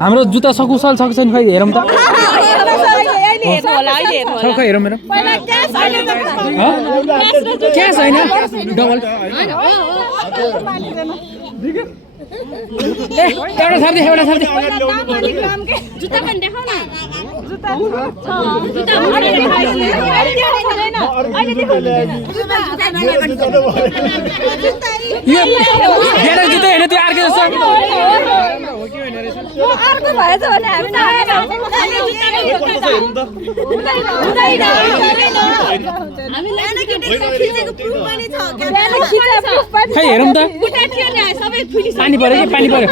हाम्रो जुत्ता सकुशल सक्छ नि खै हेरौँ त खै हेरौँ हेरौँ क्यास होइन डबल एउटा साथी जुत्ता पनि देखाउ न जुत्ता हेर्ने त्यो अर्कै जस्तो अर्को भएछ भने खै हेरौँ त पानी पर्यो कि पानी पर्यो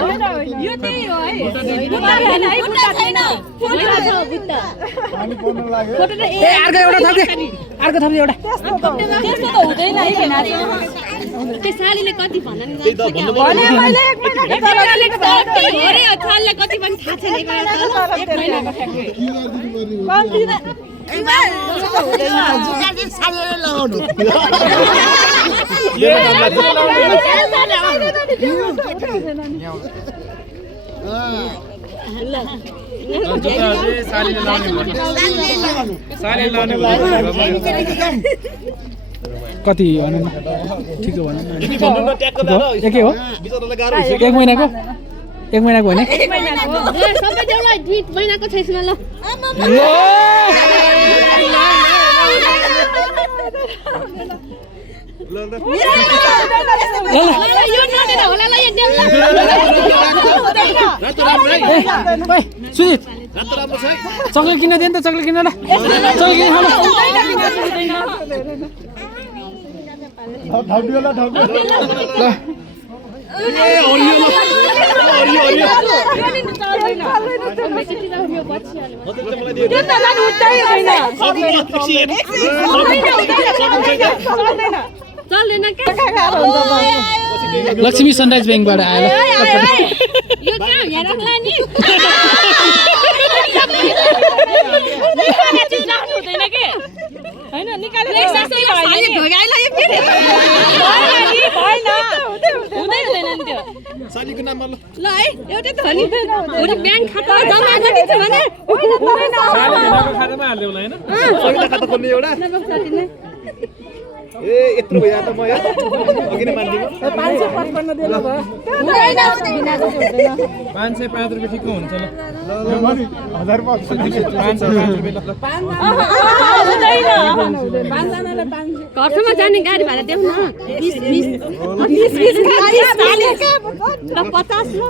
अर्को एउटा थप्दै एउटा सालीले कति भन्दा नि कति पनि थाहा छैन कति ठिक हो भन एकै हो एक महिनाको होइन सबै देउला 2 महिनाको छैन ल सुजित चक्लेट किन्न दिए नि त चक्लेट किन्न ल चक्लेट लक्ष्मी सनराइज ब्याङ्कबाट आयो सालीको नाममा ल ल है एउटै त हो नि भोलि ब्याङ्क खाता जम्मा गरिदिन्छ भने सालीको खातामा हाल्दै होला हैन सबै खाता खोल्ने एउटा ए यत्रो भया त म यहाँ अघि नै मान्दिनु 555 दिनु भयो हुँदैन 505 रुपैयाँ ठिक्क हुन्छ ल ल 1000 घरसम्म जाने गाडी भाडा देऊ न 20 50 ल